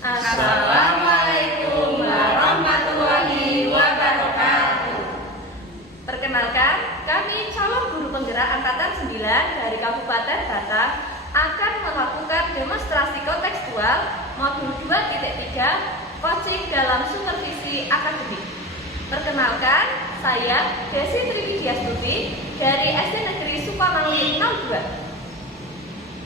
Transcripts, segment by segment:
Assalamualaikum warahmatullahi wabarakatuh. Perkenalkan, kami calon guru penggerak angkatan 9 dari Kabupaten Batang akan melakukan demonstrasi kontekstual modul 2.3 coaching dalam supervisi akademik. Perkenalkan, saya Desi Triwidiastuti dari SD Negeri Sukamangli 02.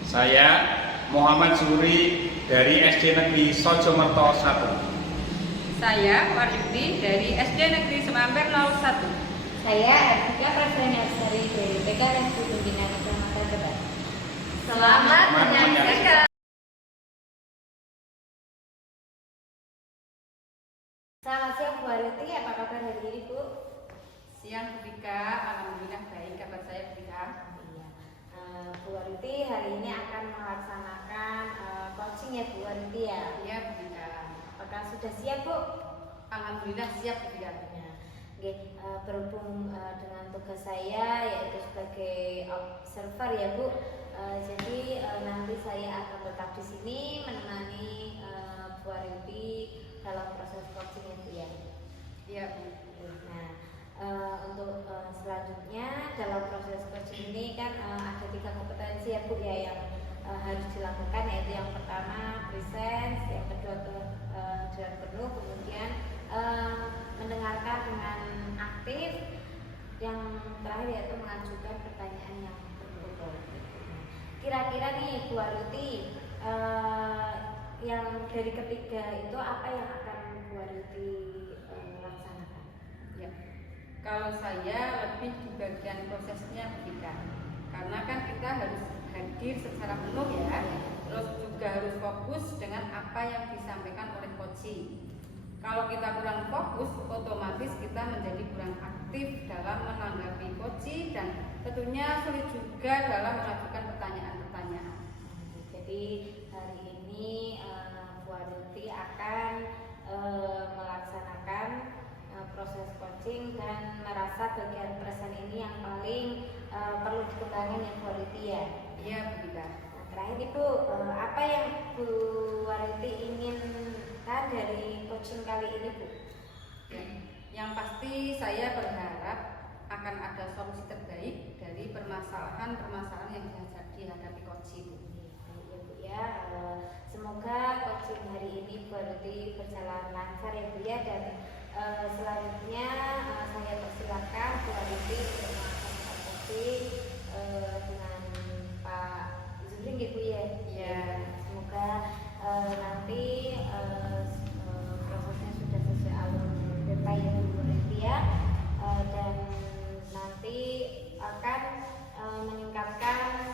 Saya Muhammad Zuri dari SD Negeri Sojomerto 1. Saya Waryudi dari SD Negeri Semamper 01. Saya Erika Prasraniasari dari TK Negeri Pimpinan Kecamatan Tebet. Selamat menyaksikan. Selamat siang Bu Aryuti, apa kabar hari ini Bu? Siang Bu Dika, alhamdulillah baik, kabar saya Bu Dika. Iya, Bu Aryuti hari ini akan melaksanakan coaching ya Bu Aryuti ya? Iya Bu Dika. Apakah sudah siap Bu? Alhamdulillah siap Bu Dika. Ya, oke, berhubung dengan tugas saya yaitu sebagai observer ya Bu. Jadi nanti saya akan tetap di sini menemani Bu Aryuti dalam proses coaching ya Bu ya. Iya Bu. Nah, untuk selanjutnya dalam proses coaching ini kan ada 3 kompetensi ya Bu ya yang harus dilakukan, yaitu yang pertama presence, yang kedua dengan penuh, kemudian mendengarkan dengan aktif, yang terakhir yaitu mengajukan pertanyaan yang betul-betul. Kira-kira nih Bu Aryuti, yang dari ketiga itu apa yang akan Bu Aryuti laksanakan? Ya. Kalau saya lebih di bagian prosesnya Bu Dika. Karena kan kita harus hadir secara penuh ya. Terus juga harus fokus dengan apa yang disampaikan oleh coaching. Kalau kita kurang fokus, otomatis kita menjadi kurang aktif dalam menanggapi coaching dan tentunya sulit juga dalam mengajukan pertanyaan-pertanyaan. Jadi hari ini Bu Aryuti akan melaksanakan proses coaching dan merasa bagian present ini yang paling perlu dikembangkan ya Bu Aryuti ya. Iya Bu Dika. Nah, terakhir itu apa yang Bu Aryuti inginkan dari coaching kali ini Bu? Ya. Yang pasti saya berharap akan ada solusi terbaik dari permasalahan-permasalahan yang dihadapi coaching. Baik ya Bu ya. Semoga coaching hari ini Bu Aryuti berjalan lancar ya Bu ya, dan selanjutnya saya persilakan Bu Aryuti untuk melakukan coaching dengan Pak Zuri gitu ya. Ya. Semoga nanti prosesnya sudah sesuai alur depai ya Bu Aryuti ya, dan nanti akan meningkatkan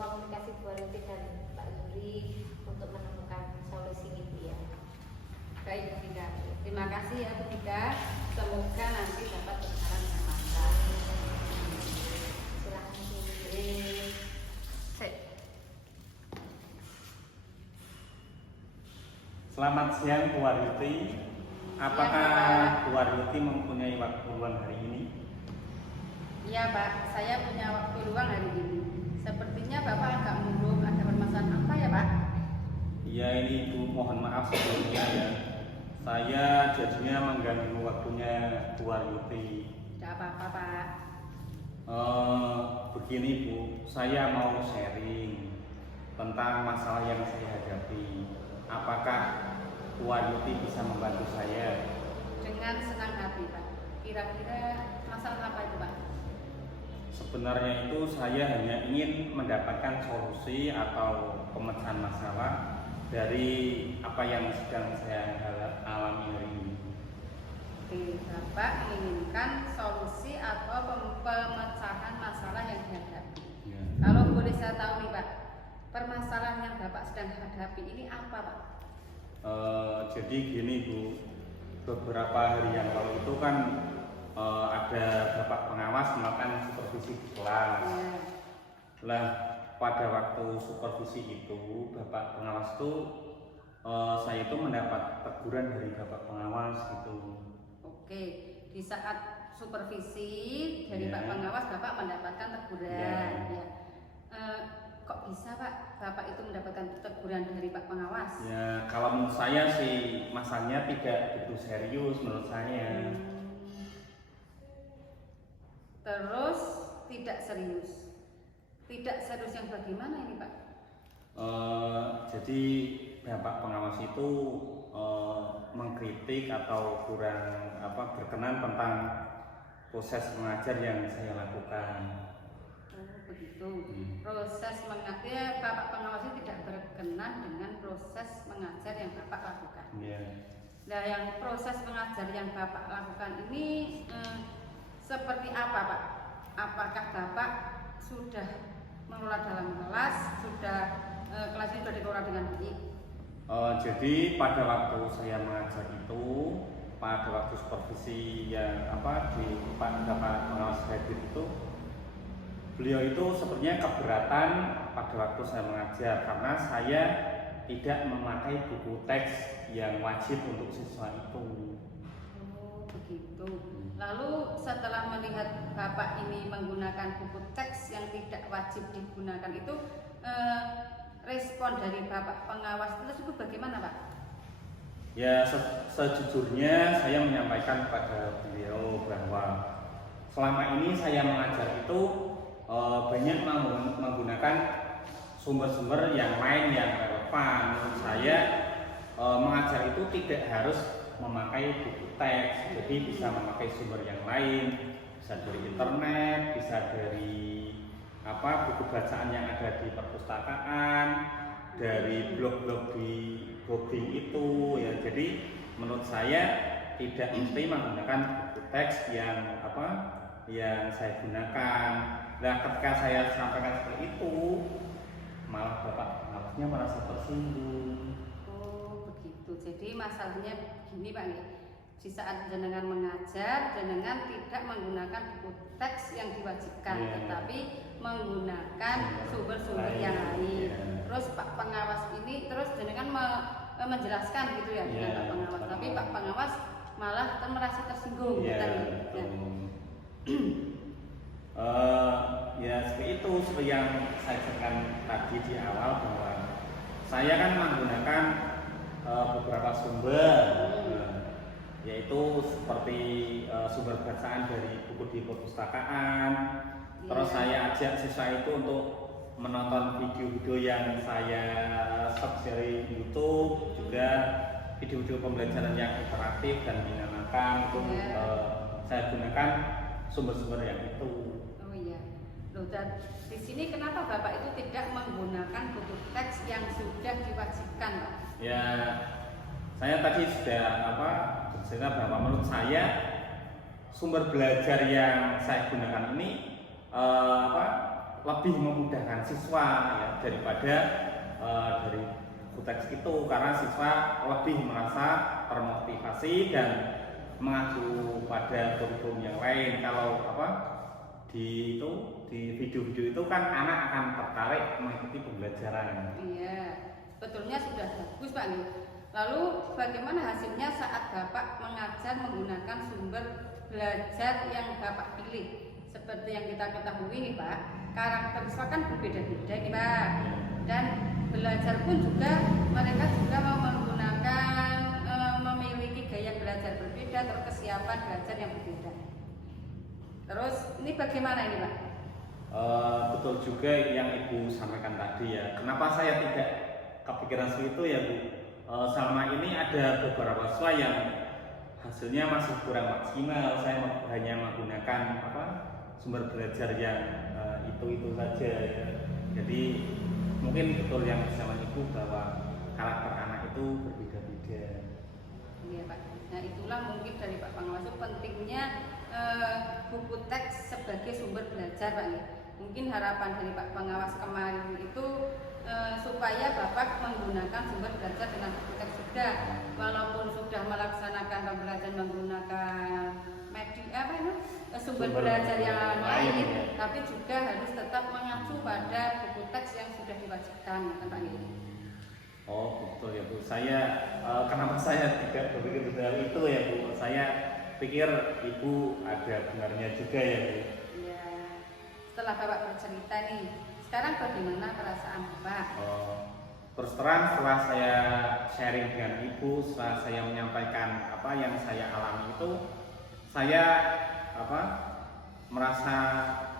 komunikasi Bu Aryuti dan Pak Zuri untuk menemukan solusi gitu ya. Baik Bu Dika. Terima kasih ya Bu Dika. Semoga nanti dapat berjalan dengan lancar. Silakan Bu. Selamat siang Bu Aryuti. Apakah Bu Aryuti mempunyai waktu luang hari ini? Iya Pak, saya punya waktu luang hari ini. Sepertinya Bapak agak murung, ada permasalahan apa ya Pak? Iya ini Bu, mohon maaf sebelumnya ya. Saya jadinya mengganggu waktunya Bu Aryuti. Tidak apa-apa Pak. Begini Bu, saya mau sharing tentang masalah yang saya hadapi. Apakah Bu Aryuti bisa membantu saya? Dengan senang hati Pak. Kira-kira masalah apa itu Pak? Sebenarnya itu saya hanya ingin mendapatkan solusi atau pemecahan masalah dari apa yang sedang saya alami hari ini. Oke, Bapak menginginkan solusi atau pemecahan masalah yang dihadapi. Ya. Kalau boleh saya tahu nih Pak, permasalahan yang Bapak sedang hadapi ini apa Pak? Jadi gini Bu, beberapa hari yang lalu itu kan ada Bapak pengawas melakukan supervisi di kelas. Ya. Lah pada waktu supervisi itu Bapak pengawas itu saya itu mendapat teguran dari Bapak pengawas gitu. Oke, di saat supervisi dari Ya. Pak pengawas Bapak mendapatkan teguran. Ya. Ya. Kok bisa Pak Bapak itu mendapatkan teguran teguran dari Pak Pengawas? Ya, kalau menurut saya sih masalahnya tidak begitu serius menurut saya. Terus tidak serius. Tidak serius yang bagaimana ini Pak? Jadi Bapak Pengawas itu mengkritik atau kurang berkenan tentang proses mengajar yang saya lakukan. Oh begitu. Proses mengajar, Bapak Pengawas itu tidak berkenan dengan proses mengajar yang Bapak lakukan. Nah, yang proses mengajar yang Bapak lakukan ini seperti apa Pak? Apakah Bapak sudah mengelola dalam kelas, kelas ini sudah dikelola dengan baik? Jadi pada waktu saya mengajar itu, pada waktu supervisi yang di Bapak Pengawas Hybrid itu, beliau itu sepertinya keberatan pada waktu saya mengajar karena saya tidak memakai buku teks yang wajib untuk siswa itu. Oh begitu. Lalu setelah melihat Bapak ini menggunakan buku teks yang tidak wajib digunakan itu, respon dari Bapak Pengawas tersebut bagaimana Pak? Ya sejujurnya saya menyampaikan kepada beliau bahwa selama ini saya mengajar itu banyak menggunakan sumber-sumber yang lain yang relevan. Menurut saya mengajar itu tidak harus memakai buku teks, jadi bisa memakai sumber yang lain, bisa dari internet, bisa dari buku bacaan yang ada di perpustakaan, dari blog-blog di blogging itu ya. Jadi menurut saya tidak mesti menggunakan buku teks yang yang saya gunakan. Nah ketika saya sampaikan seperti itu, malah Bapak Pengawasnya merasa tersinggung. Oh begitu. Jadi masalahnya gini Pak ya. Di saat jenengan mengajar, jenengan tidak menggunakan buku teks yang diwajibkan, tetapi menggunakan sumber-sumber yang lain. Terus Pak Pengawas ini terus jenengan menjelaskan gitu ya dengan Pak Pengawas, tapi Pak Pengawas malah merasa tersinggung. Ya seperti itu, seperti yang saya katakan tadi di awal bahwa saya kan menggunakan beberapa sumber, yaitu seperti sumber bacaan dari buku di perpustakaan. Terus saya ajak siswa itu untuk menonton video-video yang saya search dari YouTube, juga video-video pembelajaran yang interaktif dan menyenangkan itu saya gunakan sumber-sumber yang itu. Oh iya. Loh, dan di sini kenapa Bapak itu tidak menggunakan buku teks yang sudah diwajibkan, Pak? Ya, saya tadi sudah bercerita bahwa menurut saya sumber belajar yang saya gunakan ini lebih memudahkan siswa ya, daripada dari buku teks itu, karena siswa lebih merasa termotivasi dan mengacu pada kurikulum yang lain. Kalau di video-video itu kan anak akan tertarik mengikuti pembelajaran. Iya, sebetulnya sudah bagus Pak. Lalu bagaimana hasilnya saat Bapak mengajar menggunakan sumber belajar yang Bapak pilih? Seperti yang kita ketahui nih Pak, karakter siswa kan berbeda-beda nih Pak. Dan belajar pun juga mereka juga mau menggunakan memiliki gaya belajar berbeda atau kesiapan belajar yang berbeda. Terus ini bagaimana ini Pak? Betul juga yang Ibu sampaikan tadi ya. Kenapa saya tidak kepikiran seperti itu ya Bu? Selama ini ada beberapa siswa yang hasilnya masih kurang maksimal. Saya hanya menggunakan sumber belajar yang itu saja ya. Jadi mungkin betul yang bersama Ibu bahwa karakter anak itu berbeda-beda. Iya Pak. Nah itulah mungkin dari Pak Pengawas pentingnya buku teks sebagai sumber belajar Pak. Mungkin harapan dari Pak Pengawas kemarin itu supaya Bapak menggunakan sumber belajar dengan buku teks juga, walaupun sudah melaksanakan pembelajaran menggunakan sumber belajar yang lain, tapi juga harus tetap mengacu pada buku teks yang sudah diwajibkan Pak. Oh betul ya Bu. Saya kenapa saya tidak berpikir hal itu ya Bu? Saya pikir Ibu ada benarnya juga ya Bu. Iya. Setelah Bapak bercerita nih, sekarang bagaimana perasaan Bapak? terus terang setelah saya sharing dengan ibu, setelah saya menyampaikan apa yang saya alami itu, saya merasa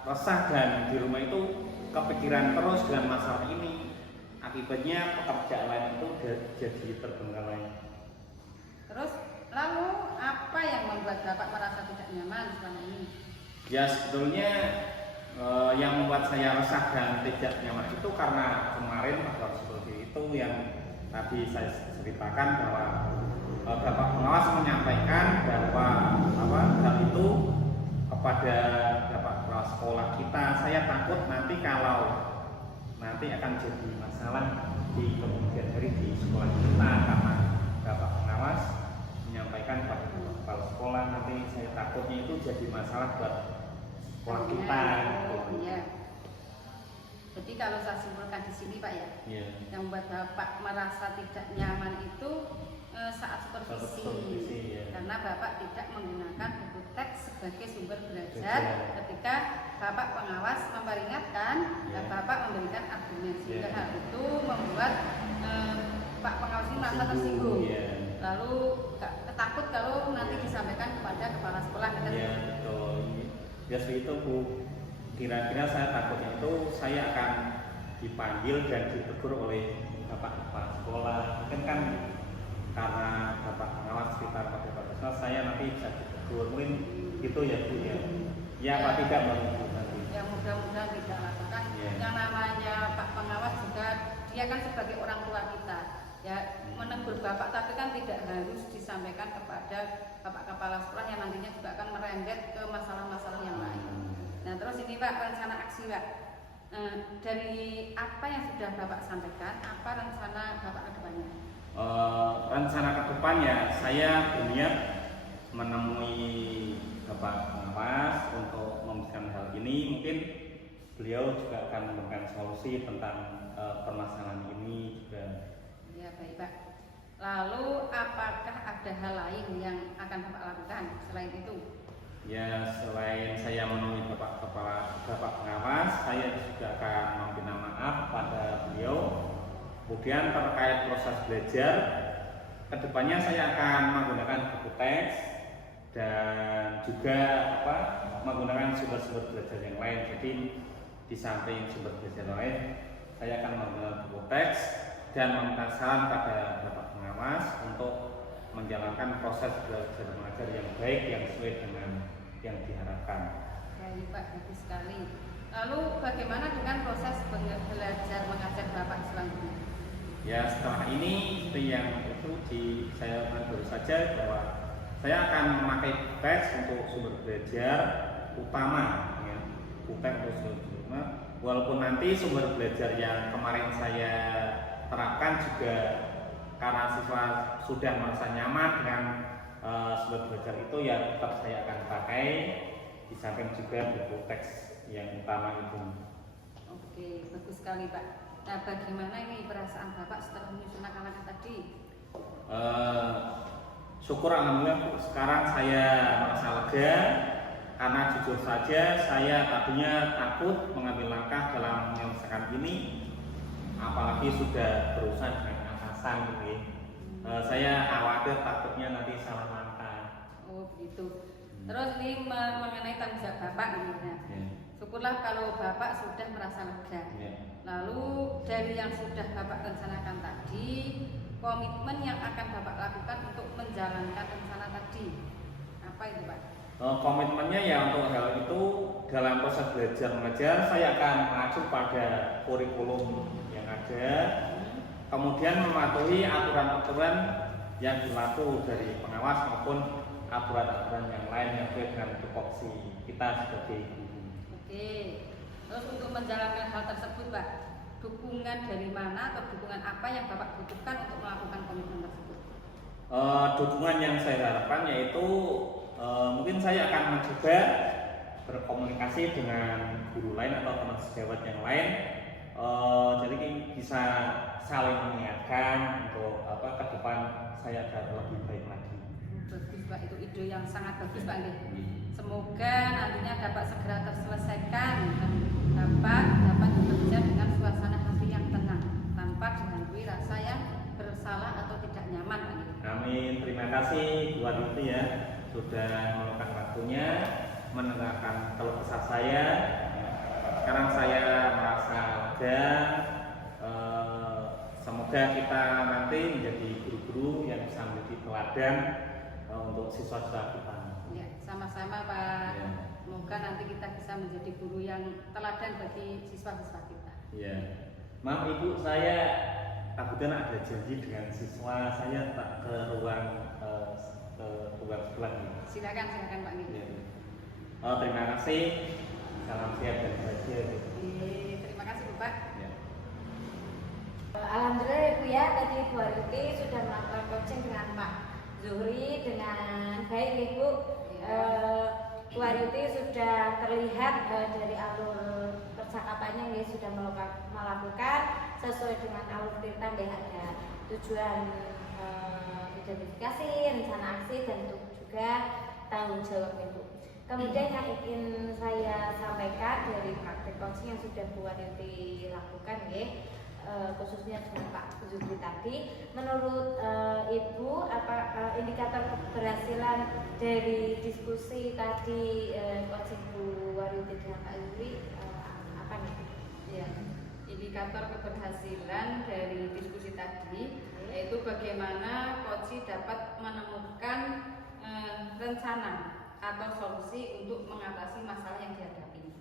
resah dan di rumah itu kepikiran terus dengan masalah ini. Akibatnya pekerjaan lain itu jadi terbengkalai. Terus lalu apa yang membuat Bapak merasa tidak nyaman selama ini? Ya sebetulnya yang membuat saya resah dan tidak nyaman itu karena kemarin pada seperti itu yang tadi saya ceritakan bahwa Bapak pengawas menyampaikan bahwa hal itu kepada Bapak kepala sekolah kita. Saya takut nanti kalau nanti akan jadi masalah di kemudian hari di sekolah kita karena Bapak pengawas menyampaikan pada kepala sekolah, nanti saya takutnya itu jadi masalah buat sekolah kita. Iya. Jadi kalau saya simpulkan di sini Pak ya, yang membuat Bapak merasa tidak nyaman itu saat supervisi, ya. Karena Bapak tidak menggunakan buku teks sebagai sumber belajar ketika Bapak pengawas memperingatkan dan Bapak memberikan argumen, sehingga hal itu membuat Pak pengawas ini merasa tersinggung. Lalu takut kalau nanti disampaikan kepada kepala sekolah. Iya betul. Ya seperti itu Bu. Kira-kira saya takutnya itu saya akan dipanggil dan ditegur oleh Bapak kepala sekolah. Mungkin kan karena Bapak pengawas sekitar pada kepala sekolah, saya nanti bisa ditegur. Mungkin gitu ya Bu ya. Ya Pak tidak mau nanti. Ya mudah-mudahan tidak lakukan. Yang namanya Pak pengawas juga dia kan sebagai orang tua kita. Ya menegur Bapak, tapi kan tidak harus disampaikan kepada Bapak kepala sekolah yang nantinya juga akan merembet ke masalah-masalah yang lain. Nah terus ini Pak, rencana aksi Pak, dari apa yang sudah Bapak sampaikan, apa rencana Bapak ke depannya? Rencana ke depannya saya berniat menemui Bapak pengawas untuk memberikan hal ini. Mungkin beliau juga akan memberikan solusi tentang permasalahan ini juga. Ya baik Pak. Lalu apakah ada hal lain yang akan Bapak lakukan selain itu? Ya selain saya menemui Bapak pengawas, saya juga akan meminta maaf pada beliau. Kemudian terkait proses belajar, kedepannya saya akan menggunakan buku teks dan juga menggunakan sumber-sumber belajar yang lain. Jadi di samping sumber belajar lain, saya akan menggunakan buku teks dan meminta saran pada Bapak pengawas untuk menjalankan proses belajar mengajar yang baik yang sesuai dengan yang diharapkan. Baik Pak, bagus sekali. Lalu bagaimana dengan proses belajar mengajar Bapak selanjutnya? Ya setelah ini seperti yang saya baru saja bahwa saya akan memakai teks untuk sumber belajar utama, ya, teks untuk sumber utama. Walaupun nanti sumber belajar yang kemarin saya terapkan juga karena siswa sudah merasa nyaman dengan sumber belajar itu, ya tetap saya akan pakai di samping juga buku teks yang utama itu. Oke, bagus sekali Pak. Nah, bagaimana ini perasaan Bapak setelah menyusun langkah-langkah tadi? Syukur alhamdulillah sekarang saya merasa lega karena jujur saja saya tadinya takut mengambil langkah dalam menyelesaikan ini, apalagi sudah berusaha dengan atasan gitu. Saya khawatir takutnya nanti salah langkah. Oh begitu. Terus ini mengenai tanggung jawab Bapak ini. Syukurlah kalau Bapak sudah merasa lega. Lalu dari yang sudah Bapak rencanakan tadi, komitmen yang akan Bapak lakukan untuk menjalankan rencana tadi, apa itu Pak? Komitmennya ya untuk hal itu dalam proses belajar mengajar saya akan mengacu pada kurikulum yang ada, kemudian mematuhi aturan-aturan yang berlaku dari pengawas maupun aturan-aturan yang lain yang sesuai dengan tupoksi kita sebagai guru. Oke. Terus untuk menjalankan hal tersebut Pak, dukungan dari mana atau dukungan apa yang Bapak butuhkan untuk melakukan komitmen tersebut? Dukungan yang saya harapkan yaitu mungkin saya akan mencoba berkomunikasi dengan guru lain atau teman sejawat yang lain, jadi bisa saling mengingatkan untuk ke depan saya agar lebih baik lagi. Bagus Pak, itu ide yang sangat bagus Pak. Semoga nantinya dapat segera terselesaikan dan Bapak dapat bekerja dengan suasana hati yang tenang tanpa dihantui Amin. Terima kasih Bu Aryuti ya sudah meluangkan waktunya mendengarkan keluh kesah saya. Sekarang saya merasa lega. Semoga kita nanti menjadi guru-guru yang bisa menjadi teladan untuk siswa-siswa kita. Ya, sama-sama Pak. Ya. Semoga nanti kita bisa menjadi guru yang teladan bagi siswa-siswa kita. Ya. Maaf Ibu, saya kebetulan ada janji dengan siswa saya tak ke ruang sebelah ini. Silakan Pak Ngi. Ya. Terima kasih. Salam sehat dan bahagia. Terima kasih Bapak. Ya. Alhamdulillah Ibu ya, tadi Bu Aryuti sudah melakukan coaching dengan Pak Zuhri dengan baik Ibu. Bu Aryuti sudah terlihat dari alur percakapannya dia sudah melakukan sesuai dengan alur cerita yang ada tujuan identifikasi, rencana aksi dan juga tanggung jawab Ibu. Kemudian yang ingin saya sampaikan dari praktik coaching yang sudah Bu Aryuti lakukan ya, khususnya dengan Pak Zuhri tadi, menurut Ibu apa indikator keberhasilan dari diskusi tadi coaching Bu Aryuti dengan Pak Zuhri apa nih? Ya, indikator keberhasilan dari diskusi tadi yaitu bagaimana coach dapat menemukan rencana atau solusi untuk mengatasi masalah yang dihadapi.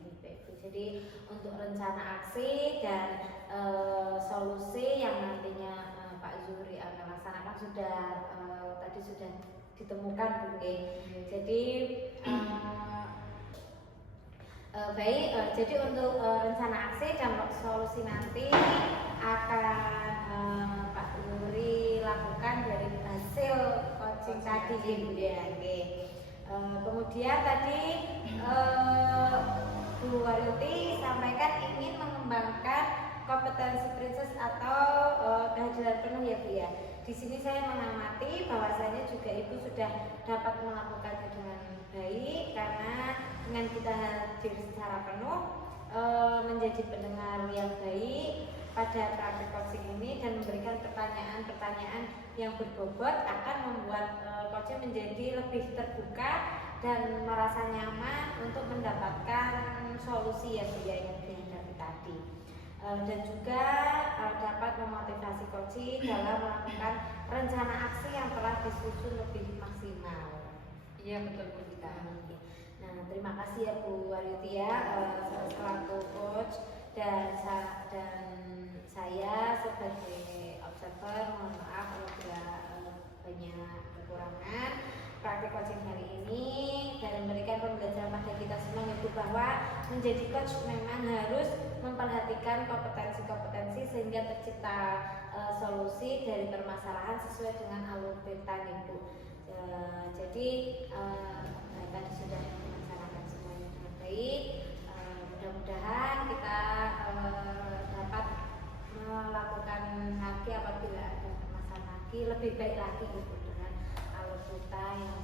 Jadi untuk rencana aksi dan solusi yang nantinya Pak Zuhri akan laksanakan sudah tadi sudah ditemukan Bu. Jadi baik, jadi untuk rencana aksi dan solusi nanti akan Pak Zuhri lakukan dari hasil coaching tadi Bu ya. Kemudian tadi Bu Aryuti sampaikan ingin mengembangkan kompetensi princess atau kehadiran penuh ya Bu ya. Di sini saya mengamati bahwasanya juga Ibu sudah dapat melakukannya dengan baik karena dengan kita hadir secara penuh menjadi pendengar yang baik pada praktik coaching ini dan memberikan pertanyaan-pertanyaan yang berbobot akan membuat coaching menjadi lebih terbuka dan merasa nyaman untuk mendapatkan solusi yang dihadapi tadi. Dan juga dapat memotivasi coaching dalam melakukan rencana aksi yang telah disusun lebih maksimal. Iya betul Bu Gita. Nah, terima kasih ya Bu Aryuti ya selaku coach dan saya sebagai observer mohon maaf apabila banyak kekurangan. Praktik coaching hari ini dan memberikan pembelajaran pada kita semua yaitu bahwa menjadi coach memang harus memperhatikan kompetensi-kompetensi sehingga tercipta solusi dari permasalahan sesuai dengan alur cerita Ibu. Jadi tadi sudah melaksanakan semuanya dengan baik. Mudah-mudahan kita dapat melakukan lagi apabila ada permasalahan lagi lebih baik lagi Ibu dengan alur cerita yang